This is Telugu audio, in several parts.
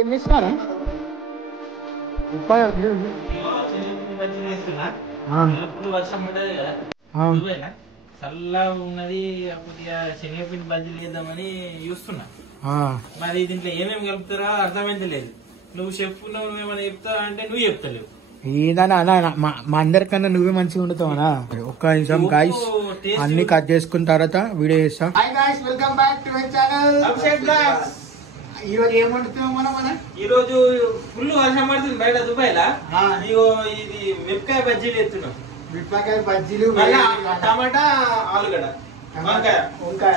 ఏం చేస్తున్నారా వర్షం పడ్డది కదా చల్లగా ఉన్నది. కొద్దిగా శనగపిండి బజ్జీలు చేద్దామని చూస్తున్నా. మరి దీంట్లో ఏమేమి కలుపుతారా అర్థమైతే లేదు. నువ్వు చెప్పు, నువ్వేమైనా చెప్తావా అంటే నువ్వు చెప్తలేవు. ఏదన్నా అలా మా అందరికన్నా నువ్వే మంచిగా వండుతావనా? ఒక్క నిమిషం గాయస్, అన్ని కట్ చేసుకున్న తర్వాత వీడియో చేస్తా. Hi guys, welcome back to my channel Abhishek blogs. ఈ రోజు ఏం వండుతున్నాం మనం? ఈ రోజు ఫుల్ వర్షం పడుతుంది బయట దుబాయ్లా. ఇది మిరపకాయ బజ్జీలు ఎత్తున్నాం. మిరపకాయ బజ్జీలు, టమాటా, ఆలుగడ్డ, వంకాయ.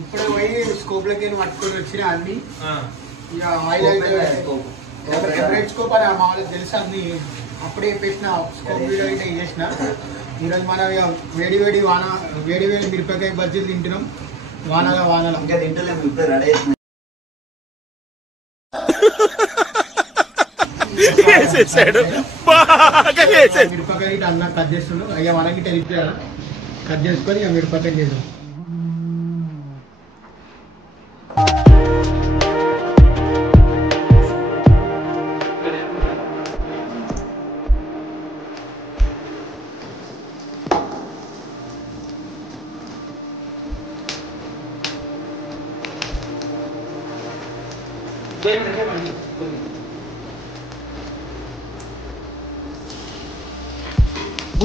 ఇప్పుడు పోయి స్కోప్ లకి పట్టుకొని వచ్చిన అన్ని. ఇక ఆయిల్ అయితే ఎవరైతే స్కోప్ అని మా వాళ్ళకి తెలుసు, అన్ని అప్పుడే చెప్పేసిన స్కోప్ వీడియో అయితే చేసిన. ఈరోజు మనం ఇక వేడి వేడి మిరపకాయ బజ్జీలు తింటున్నాం. వానల ఇంకా తింటలేము, ఇప్పుడు రెడీ మిరపకాయ ఇటు అన్న కట్ చేస్తున్నాం. అయ్యా మనకి తెలిపారా కట్ చేసుకొని ఇక మిరపకాయ చేద్దాం.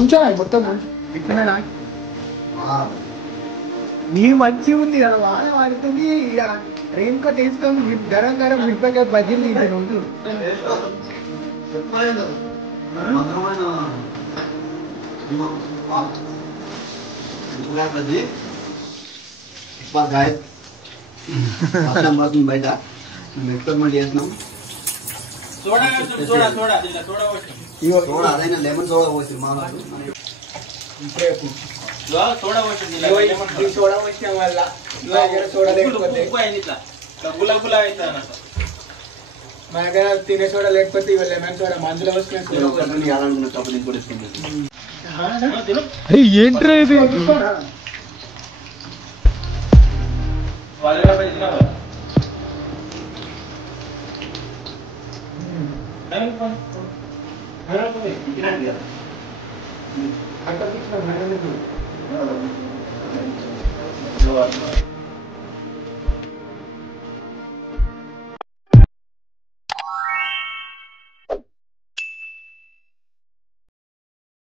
ఉంచాలి మొత్తం ఇట్లనేనా? నీ మంచి ఉంది కదా, వాన పడుతుంది. రెయిన్ కోట్ వేసుకొని గరం గరం మిరపకాయ బజ్జీలు తింటాను. బయట ఎక్స్పెరిమెంట్ చేసినాం. అదైనా లెమన్ సోడా పోసి సోడా వచ్చిన వల్ల సోడా లేకపోతే మా దగ్గర తినే సోడా లేకపోతే ఇవాళ లెమన్ సోడా మందులో వస్తున్నాయి. ఏంట్రా ఇది?